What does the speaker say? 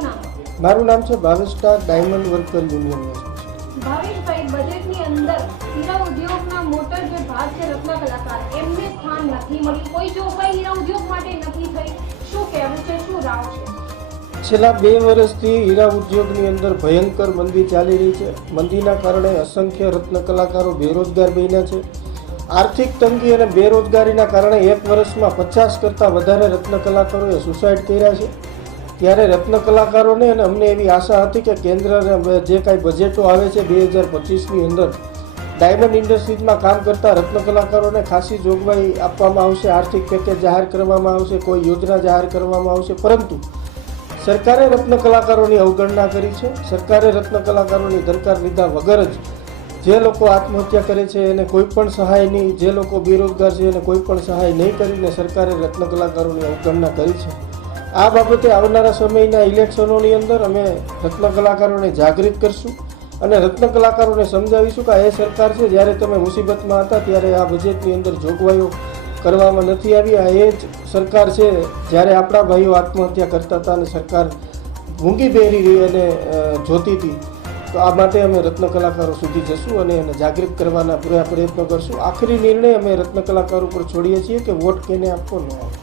નામ મારું નામ છે Bhavesh star diamond worker union Bhaveshbhai બજેટની અંદર હીરા ઉદ્યોગના મોટો જે ભાગ છે રત્ન કલાકાર એમને સ્થાન નથી મળ્યું કોઈ જોગવાઈ હીરા ઉદ્યોગ માટે નથી થઈ શું કહેવું છે શું રાવ છે છેલ્લા બે વર્ષથી હીરા ઉદ્યોગની અંદર ભયંકર મંદી ચાલી રહી છે મંદીના કારણે અસંખ્ય રત્ન કલાકારો બેરોજગાર બન્યા છે આર્થિક તંગી અને બેરોજગારીના કારણે એક વર્ષમાં પચાસ કરતાં વધારે રત્ન કલાકારોએ સુસાઇડ કર્યા છે ત્યારે રત્ન કલાકારોને અને અમને એવી આશા હતી કે કેન્દ્રને જે કાંઈ બજેટો આવે છે બે હજાર પચીસની અંદર ડાયમંડ ઇન્ડસ્ટ્રીઝમાં કામ કરતા રત્ન કલાકારોને ખાસી જોગવાઈ આપવામાં આવશે આર્થિક પેકેજ જાહેર કરવામાં આવશે કોઈ યોજના જાહેર કરવામાં આવશે પરંતુ સરકારે રત્ન કલાકારોની અવગણના કરી છે સરકારે રત્ન કલાકારોની દરકાર લીધા વગર જ જે લોકો આત્મહત્યા કરે છે એને કોઈ પણ સહાયની જે લોકો બેરોજગાર છે એને કોઈ પણ સહાય નહીં કરીને સરકારે રત્ન કલાકારોની અવગણના કરી છે આ બાબતે આવનારા સમયના ઇલેક્શનોની અંદર અમે રત્ન કલાકારોને જાગૃત કરશું અને રત્ન કલાકારોને સમજાવીશું કે આ એ સરકાર છે જ્યારે તમે મુસીબતમાં હતા ત્યારે આ બજેટની અંદર જોગવાઈઓ કરવામાં નથી આવી આ એ જ સરકાર છે જ્યારે આપણા ભાઈઓ આત્મહત્યા કરતા હતા અને સરકાર ભૂંગી પહેરી રહી અને જોતી હતી તો આ માટે અમે રત્ન કલાકારો સુધી જશું અને એને જાગૃત કરવાના પૂરા પ્રયત્નો કરશું આખરી નિર્ણય અમે રત્ન કલાકારો ઉપર છોડીએ છીએ કે વોટ કેને આપવો ન આપવો